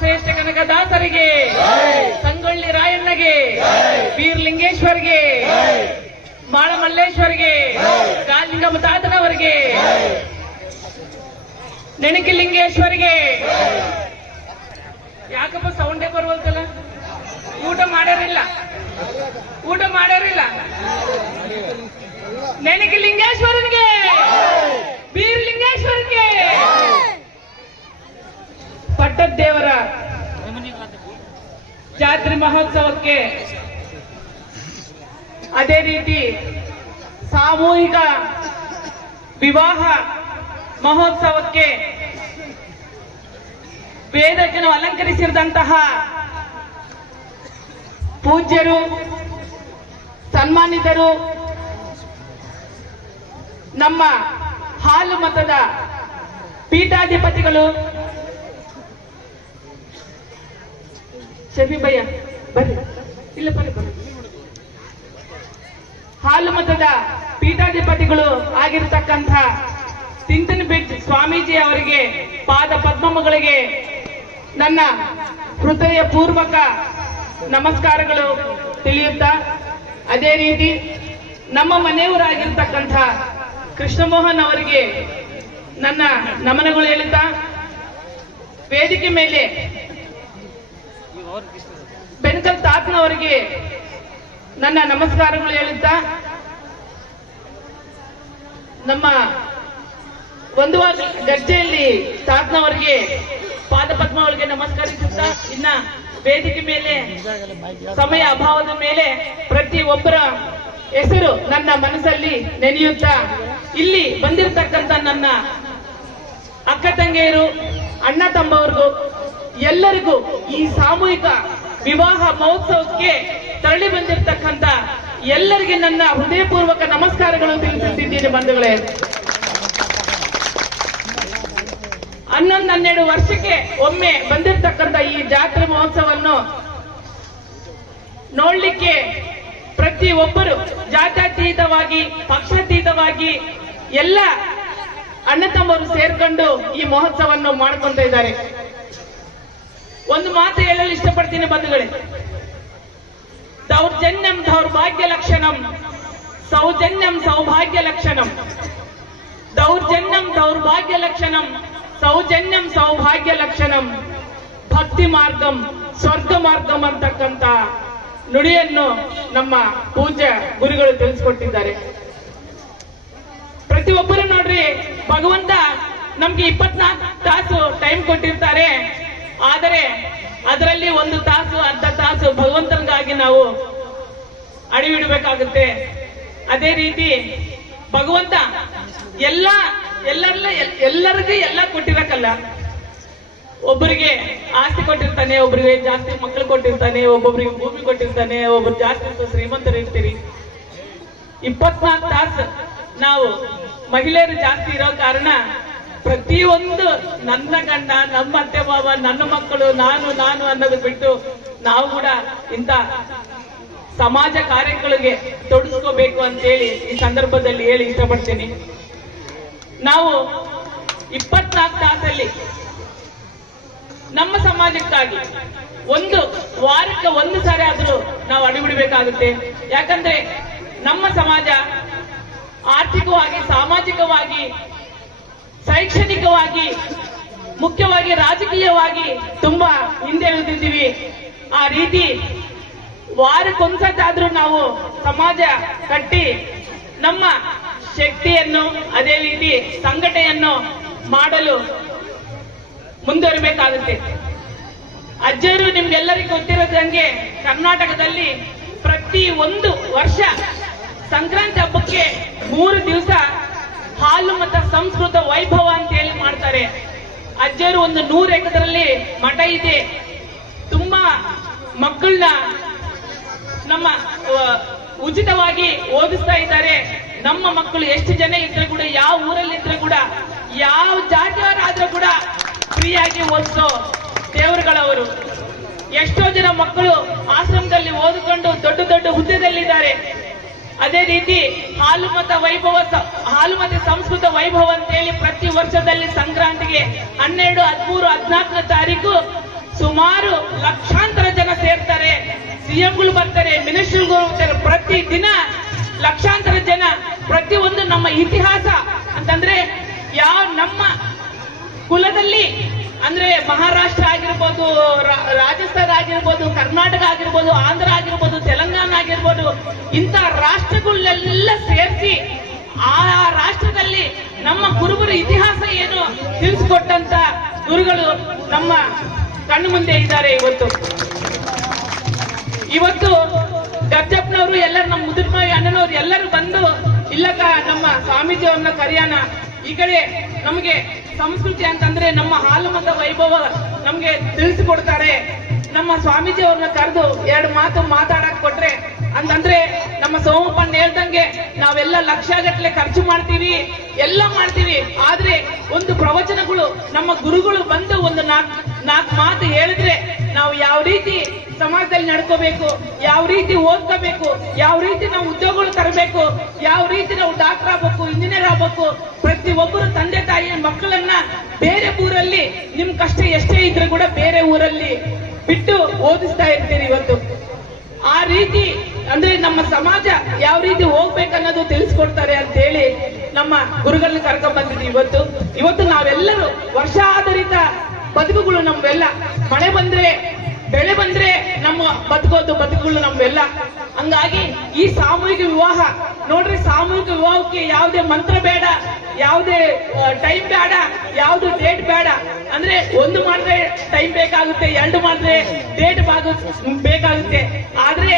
ಶ್ರೇಷ್ಠ ಕನಕದಾಸರಿಗೆ, ಸಂಗೊಳ್ಳಿ ರಾಯಣ್ಣಗೆ, ಬೀರ್ಲಿಂಗೇಶ್ವರ್ಗೆ, ಮಾಳಮಲ್ಲೇಶ್ವರ್ಗೆ, ಗಾಲಿಂಗಮ್ಮ ತಾತನವರಿಗೆ, ನೆಣಕಿಲಿಂಗೇಶ್ವರಿಗೆ. ಯಾಕಪ್ಪ ಸೌಂಡೇ ಬರುವಂತಲ್ಲ? ಊಟ ಮಾಡ್ಯಾರಿಲ್ಲ, ಊಟ ಮಾಡ್ಯಾರಿಲ್ಲ. ನೆಣಕಿಲಿಂಗೇಶ್ವರನಿಗೆ, ಬೀರ್ಲಿಂಗೇಶ್ವರನಿಗೆ, ಪಟ್ಟದೇವರ ಜಾತ್ರೆ ಮಹೋತ್ಸವಕ್ಕೆ, ಅದೇ ರೀತಿ ಸಾಮೂಹಿಕ ವಿವಾಹ ಮಹೋತ್ಸವಕ್ಕೆ ವೇದಜ್ಞರು ಅಲಂಕರಿಸಿದಂತಹ ಪೂಜ್ಯರು, ಸನ್ಮಾನಿತರು, ನಮ್ಮ ಹಾಲು ಮತದ ಪೀಠಾಧಿಪತಿಗಳು, ಶಫಿ ಭಯ್ಯ ಬರ್ರಿ, ಇಲ್ಲ ಬರ್ರಿ ಬರ್ರಿ, ಹಾಲು ಮತದ ಪೀಠಾಧಿಪತಿಗಳು ಆಗಿರತಕ್ಕಂಥ ತಿಂತನ ಬಿಟ್ ಸ್ವಾಮೀಜಿ ಅವರಿಗೆ ಪಾದ ಪದ್ಮಗಳಿಗೆ ನನ್ನ ಹೃದಯ ಪೂರ್ವಕ ನಮಸ್ಕಾರಗಳು ತಿಳಿಯುತ್ತಾ, ಅದೇ ರೀತಿ ನಮ್ಮ ಮನೆಯವರಾಗಿರ್ತಕ್ಕಂಥ ಕೃಷ್ಣಮೋಹನ್ ಅವರಿಗೆ ನನ್ನ ನಮನಗಳು ಹೇಳುತ್ತಾ, ವೇದಿಕೆ ಮೇಲೆ ಬೆನ್ಕಲ್ ತಾತನವರಿಗೆ ನನ್ನ ನಮಸ್ಕಾರಗಳು ಹೇಳುತ್ತಾ, ನಮ್ಮ ಒಂದು ಗರ್ಜೆಯಲ್ಲಿ ತಾತನವರಿಗೆ ಪಾದಪದ್ಮಗಳಿಗೆ ನಮಸ್ಕರಿಸುತ್ತಾ, ಇನ್ನ ವೇದಿಕೆ ಮೇಲೆ ಸಮಯ ಅಭಾವದ ಮೇಲೆ ಪ್ರತಿ ಒಬ್ಬರ ಹೆಸರು ನನ್ನ ಮನಸ್ಸಲ್ಲಿ ನೆನೆಯುತ್ತಾ, ಇಲ್ಲಿ ಬಂದಿರತಕ್ಕಂಥ ನನ್ನ ಅಕ್ಕ ತಂಗಿಯರು, ಅಣ್ಣ ತಮ್ಮವರಿಗೂ ಎಲ್ಲರಿಗೂ ಈ ಸಾಮೂಹಿಕ ವಿವಾಹ ಮಹೋತ್ಸವಕ್ಕೆ ತರಳಿ ಬಂದಿರತಕ್ಕಂಥ ಎಲ್ಲರಿಗೆ ನನ್ನ ಹೃದಯಪೂರ್ವಕ ನಮಸ್ಕಾರಗಳು ತಿಳಿಸುತ್ತಿದ್ದೀನಿ ಬಂಧುಗಳೇ. 11-12 ವರ್ಷಕ್ಕೆ ಒಮ್ಮೆ ಬಂದಿರತಕ್ಕಂಥ ಈ ಜಾತ್ರೆ ಮಹೋತ್ಸವವನ್ನು ನೋಡ್ಲಿಕ್ಕೆ ಪ್ರತಿ ಒಬ್ಬರು ಜಾತ್ಯತೀತವಾಗಿ, ಪಕ್ಷಾತೀತವಾಗಿ ಎಲ್ಲ ಅಣ್ಣ ತಮ್ಮರು ಸೇರ್ಕೊಂಡು ಈ ಮಹೋತ್ಸವವನ್ನು ಮಾಡ್ಕೊಂತ ಇದ್ದಾರೆ. ಒಂದು ಮಾತು ಹೇಳಲು ಇಷ್ಟಪಡ್ತೀನಿ ಬಂಧುಗಳೇ, ದೌರ್ಜನ್ಯಂ ದೌರ್ಭಾಗ್ಯ ಲಕ್ಷಣಂ, ಸೌಜನ್ಯಂ ಸೌಭಾಗ್ಯ ಲಕ್ಷಣಂ. ದೌರ್ಜನ್ಯಂ ದೌರ್ಭಾಗ್ಯ ಲಕ್ಷಣಂ, ಸೌಜನ್ಯಂ ಸೌಭಾಗ್ಯ ಲಕ್ಷಣಂ, ಭಕ್ತಿ ಮಾರ್ಗಂ ಸ್ವರ್ಗ ಮಾರ್ಗಂ ಅಂತಕ್ಕಂಥ ನುಡಿಯನ್ನು ನಮ್ಮ ಪೂಜ್ಯ ಗುರುಗಳು ತಿಳಿಸ್ಕೊಟ್ಟಿದ್ದಾರೆ. ಪ್ರತಿಯೊಬ್ಬರು ನೋಡ್ರಿ, ಭಗವಂತ ನಮ್ಗೆ 24 ತಾಸು ಟೈಮ್ ಕೊಟ್ಟಿರ್ತಾರೆ. ಆದರೆ ಅದರಲ್ಲಿ 1 ತಾಸು, ಅರ್ಧ ತಾಸು ಭಗವಂತನಿಗಾಗಿ ನಾವು ಅಡಿವಿಡಬೇಕಾಗುತ್ತೆ. ಅದೇ ರೀತಿ ಭಗವಂತ ಎಲ್ಲರಿಗೂ ಎಲ್ಲ ಕೊಟ್ಟಿರಕ್ಕಲ್ಲ. ಒಬ್ಬರಿಗೆ ಆಸ್ತಿ ಕೊಟ್ಟಿರ್ತಾನೆ, ಒಬ್ಬರಿಗೆ ಜಾಸ್ತಿ ಮಕ್ಕಳು ಕೊಟ್ಟಿರ್ತಾನೆ, ಒಬ್ಬೊಬ್ಬರಿಗೆ ಭೂಮಿ ಕೊಟ್ಟಿರ್ತಾನೆ, ಒಬ್ಬರು ಜಾಸ್ತಿ ಶ್ರೀಮಂತರು ಇರ್ತೀರಿ. 24 ತಾಸು ನಾವು ಮಹಿಳೆಯರು ಜಾಸ್ತಿ ಇರೋ ಕಾರಣ ಪ್ರತಿಯೊಂದು ನನ್ನ ಗಂಡ, ನಮ್ಮ ಅತ್ತೆ ಮಾವ, ನನ್ನ ಮಕ್ಕಳು, ನಾನು ಅನ್ನೋದು ಬಿಟ್ಟು ನಾವು ಕೂಡ ಇಂಥ ಸಮಾಜ ಕಾರ್ಯಗಳಿಗೆ ತೊಡಗಿಸ್ಕೋಬೇಕು ಅಂತೇಳಿ ಈ ಸಂದರ್ಭದಲ್ಲಿ ಹೇಳಿ ಇಷ್ಟಪಡ್ತೀನಿ. ನಾವು 24 ತಾಸಲ್ಲಿ ನಮ್ಮ ಸಮಾಜಕ್ಕಾಗಿ ಒಂದು ವಾರಕ್ಕೆ 1 ಸಾರಿ ಆದ್ರೂ ನಾವು ಅಡಿಬಿಡಬೇಕಾಗುತ್ತೆ. ಯಾಕಂದ್ರೆ ನಮ್ಮ ಸಮಾಜ ಆರ್ಥಿಕವಾಗಿ, ಸಾಮಾಜಿಕವಾಗಿ, ಶೈಕ್ಷಣಿಕವಾಗಿ, ಮುಖ್ಯವಾಗಿ ರಾಜಕೀಯವಾಗಿ ತುಂಬಾ ಹಿಂದೆ ಉಳಿದಿದ್ದೀವಿ. ಆ ರೀತಿ ವಾರಕ್ಕೊಂದ್ಸತ್ತಾದ್ರೂ ನಾವು ಸಮಾಜ ಕಟ್ಟಿ ನಮ್ಮ ಶಕ್ತಿಯನ್ನು, ಅದೇ ರೀತಿ ಸಂಘಟನೆಯನ್ನು ಮಾಡಲು ಮುಂದುವರಿಬೇಕಾಗುತ್ತೆ. ಅಜ್ಜರು ನಿಮ್ಗೆಲ್ಲರಿಗೂ ಗೊತ್ತಿರೋದಂಗೆ ಕರ್ನಾಟಕದಲ್ಲಿ ಪ್ರತಿ ಒಂದು ವರ್ಷ ಸಂಕ್ರಾಂತಿ ಹಬ್ಬಕ್ಕೆ 3 ದಿವಸ ಹಾಲು ಮತ ಸಂಸ್ಕೃತ ವೈಭವ ಅಂತ ಹೇಳಿ ಮಾಡ್ತಾರೆ. ಅಜ್ಜರು ಒಂದು 100 ಎಕರೆಯಲ್ಲಿ ಮಠ ಇದೆ. ತುಂಬಾ ಮಕ್ಕಳನ್ನ ನಮ್ಮ ಉಚಿತವಾಗಿ ಓದಿಸ್ತಾ ಇದ್ದಾರೆ. ನಮ್ಮ ಮಕ್ಕಳು ಎಷ್ಟು ಜನ ಇದ್ರೆ ಕೂಡ, ಯಾವ ಊರಲ್ಲಿ ಇದ್ರೆ ಕೂಡ, ಯಾವ ಜಾತಿಯವರಾದ್ರೂ ಕೂಡ ಫ್ರೀಯಾಗಿ ಓದಿಸೋ ದೇವರುಗಳವರು. ಎಷ್ಟೋ ಜನ ಮಕ್ಕಳು ಆಶ್ರಮದಲ್ಲಿ ಓದಿಕೊಂಡು ದೊಡ್ಡ ದೊಡ್ಡ ಹುದ್ದೆದಲ್ಲಿದ್ದಾರೆ. ಅದೇ ರೀತಿ ಹಾಲುಮತ ವೈಭವ, ಹಾಲುಮತ ಸಂಸ್ಕೃತ ವೈಭವ ಅಂತೇಳಿ ಪ್ರತಿ ವರ್ಷದಲ್ಲಿ ಸಂಕ್ರಾಂತಿಗೆ 12, 13, 14 ತಾರೀಕು ಸುಮಾರು ಲಕ್ಷಾಂತರ ಜನ ಸೇರ್ತಾರೆ, ಸಿಎಂಗಳು ಬರ್ತಾರೆ, ಮಿನಿಸ್ಟರ್ಗಳು ಬರ್ತಾರೆ. ಪ್ರತಿ ದಿನ ಲಕ್ಷಾಂತರ ಜನ. ಪ್ರತಿಯೊಂದು ನಮ್ಮ ಇತಿಹಾಸ ಅಂತಂದ್ರೆ ನಮ್ಮ ಕುಲದಲ್ಲಿ ಅಂದ್ರೆ ಮಹಾರಾಷ್ಟ್ರ ಆಗಿರ್ಬೋದು, ರಾಜಸ್ಥಾನ ಆಗಿರ್ಬೋದು, ಕರ್ನಾಟಕ ಆಗಿರ್ಬೋದು, ಆಂಧ್ರ ಆಗಿರ್ಬೋದು, ತೆಲಂಗಾಣ ಆಗಿರ್ಬೋದು, ಇಂಥ ರಾಷ್ಟ್ರಗಳನ್ನೆಲ್ಲ ಸೇರಿಸಿ ಆ ರಾಷ್ಟ್ರದಲ್ಲಿ ನಮ್ಮ ಕುರುಬರ ಇತಿಹಾಸ ಏನು ತಿಳಿಸಿಕೊಟ್ಟಂತ ಗುರುಗಳು ನಮ್ಮ ಕಣ್ಣು ಮುಂದೆ ಇದ್ದಾರೆ. ಇವತ್ತು ಗರ್ಜಪ್ಪನವರು ಎಲ್ಲರೂ, ನಮ್ಮ ಮುದುರ್ಮಾಯಿ ಅಣ್ಣನವ್ರು ಎಲ್ಲರೂ ಬಂದು ಇಲ್ಲಕ ನಮ್ಮ ಸ್ವಾಮೀಜಿ ಅವ್ರನ್ನ ಕರೆಯೋಣ. ಈ ಕಡೆ ನಮಗೆ ಸಂಸ್ಕೃತಿ ಅಂತಂದ್ರೆ ನಮ್ಮ ಹಾಲು ಮತ ವೈಭವ ನಮ್ಗೆ ತಿಳಿಸಿಕೊಡ್ತಾರೆ. ನಮ್ಮ ಸ್ವಾಮೀಜಿ ಅವ್ರನ್ನ ಕರೆದು ಎರಡು ಮಾತು ಮಾತಾಡಕ್ ಕೊಟ್ರೆ ಅಂತಂದ್ರೆ ನಮ್ಮ ಸೋಮಪ್ಪನ್ ಹೇಳ್ದಂಗೆ ನಾವೆಲ್ಲ ಲಕ್ಷಗಟ್ಟಲೆ ಖರ್ಚು ಮಾಡ್ತೀವಿ, ಎಲ್ಲ ಮಾಡ್ತೀವಿ. ಆದ್ರೆ ಒಂದು ಪ್ರವಚನಗಳು ನಮ್ಮ ಗುರುಗಳು ಬಂದು ಒಂದು ನಾಲ್ಕು ಮಾತು ಹೇಳಿದ್ರೆ ನಾವು ಯಾವ ರೀತಿ ಸಮಾಜದಲ್ಲಿ ನಡ್ಕೋಬೇಕು, ಯಾವ ರೀತಿ ಓದ್ಕೋಬೇಕು, ಯಾವ ರೀತಿ ನಾವು ಉದ್ಯೋಗಗಳು ತರಬೇಕು, ಯಾವ ರೀತಿ ನಾವು ಡಾಕ್ಟರ್ ಆಗ್ಬೇಕು, ಇಂಜಿನಿಯರ್ ಆಗ್ಬೇಕು. ಪ್ರತಿಯೊಬ್ಬರು ತಂದೆ ತಾಯಿ ಮಕ್ಕಳನ್ನ ಬೇರೆ ಊರಲ್ಲಿ ನಿಮ್ ಕಷ್ಟ ಎಷ್ಟೇ ಇದ್ರೆ ಕೂಡ ಬೇರೆ ಊರಲ್ಲಿ ಬಿಟ್ಟು ಓದಿಸ್ತಾ ಇರ್ತೀರಿ. ಆ ರೀತಿ ಅಂದ್ರೆ ನಮ್ಮ ಸಮಾಜ ಯಾವ ರೀತಿ ಹೋಗ್ಬೇಕನ್ನೋದು ತಿಳಿಸ್ಕೊಡ್ತಾರೆ ಅಂತ ಹೇಳಿ ನಮ್ಮ ಗುರುಗಳನ್ನ ಕರ್ಕೊಂಡ್ ಬಂದಿದ್ವಿ. ಇವತ್ತು ನಾವೆಲ್ಲರೂ ವರ್ಷಾಧಾರಿತ ಬದುಕುಗಳು ನಮ್ವೆಲ್ಲ. ಮಳೆ ಬಂದ್ರೆ ಬೆಳೆ ಬಂದ್ರೆ ನಮ್ಮ ಬದುಕುಗಳು ನಮ್ವೆಲ್ಲ. ಹಂಗಾಗಿ ಈ ಸಾಮೂಹಿಕ ವಿವಾಹ ನೋಡ್ರಿ, ಸಾಮೂಹಿಕ ವಿವಾಹಕ್ಕೆ ಯಾವುದೇ ಮಂತ್ರ ಬೇಡ, ಯಾವುದೇ ಟೈಮ್ ಬೇಡ, ಯಾವ್ದು ಡೇಟ್ ಬೇಡ. ಅಂದ್ರೆ ಒಂದು ಮಾಡಿದ್ರೆ ಟೈಮ್ ಬೇಕಾಗುತ್ತೆ, ಎರಡು ಮಾಡಿದ್ರೆ ಡೇಟ್ ಬೇಕಾಗುತ್ತೆ. ಆದ್ರೆ